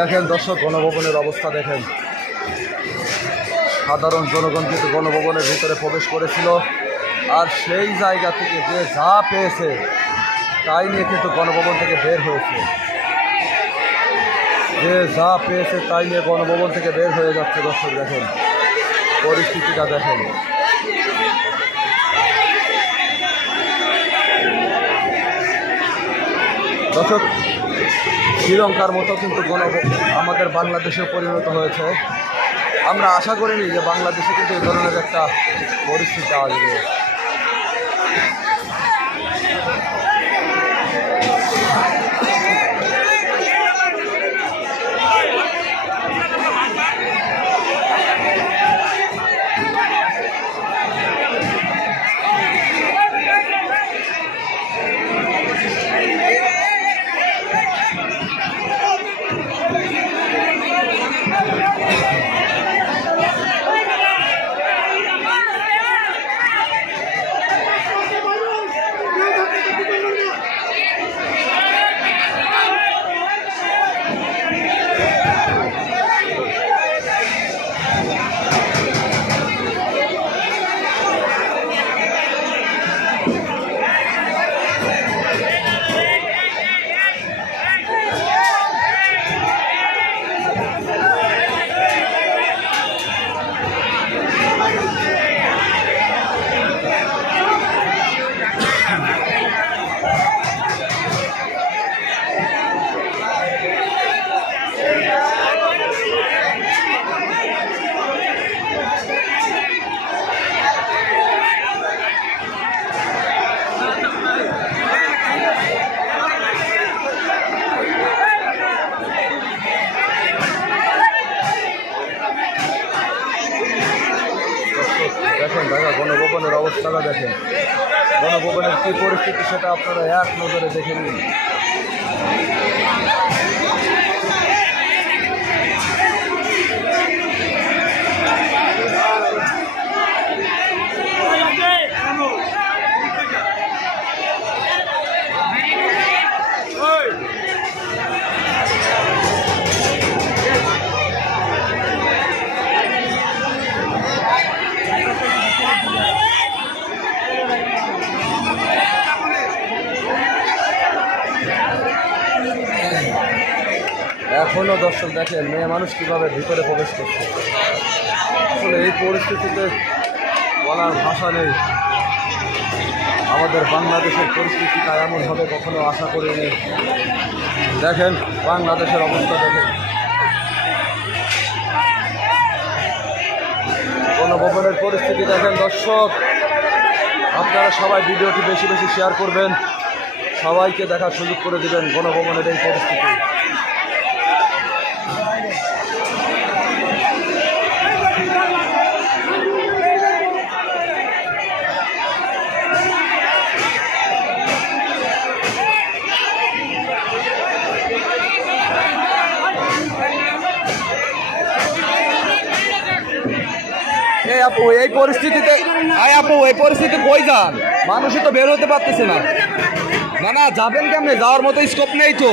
দেখেন দর্শক, গণভবনের অবস্থা দেখেন। সাধারণ জনগণ কিন্তু গণভবনের ভিতরে প্রবেশ করেছিল, আর সেই জায়গা থেকে যে যা পেয়েছে তাই নিয়ে কিন্তু গণভবন থেকে বের হয়েছে। যে যা পেয়েছে তাই নিয়ে গণভবন থেকে বের হয়ে যাচ্ছে। দর্শক দেখেন পরিস্থিতিটা দেখেন। দর্শক, শ্রীলঙ্কার মতো কিন্তু আমাদের বাংলাদেশে পরিণত হয়েছে। আমরা আশা করিনি যে বাংলাদেশে কিন্তু এই ধরনের একটা পরিস্থিতি আসবে। দেখেন ঢাকা গণভবনের অবস্থাটা দেখেন। গণভবনের কী পরিস্থিতি সেটা আপনারা এক নজরে দেখে নিন। এখনও দর্শক দেখেন মেয়ে মানুষ কীভাবে ভিতরে প্রবেশ করছে। আসলে এই পরিস্থিতিতে বলার ভাষা নেই। আমাদের বাংলাদেশের পরিস্থিতিটা এমন হবে কখনো আশা করিনি। দেখেন বাংলাদেশের অবস্থা দেখেন। গণভবনের পরিস্থিতি দেখেন দর্শক। আপনারা সবাই ভিডিওটি বেশি বেশি শেয়ার করবেন, সবাইকে দেখার সুযোগ করে দেবেন গণভবনের এই পরিস্থিতি। আপু এই পরিস্থিতিতে এই পরিস্থিতিতে কই যান? মানুষই তো বের হতে পারতেছে না। না যাবেন কেমনে? যাওয়ার মতো স্কোপ নেই তো।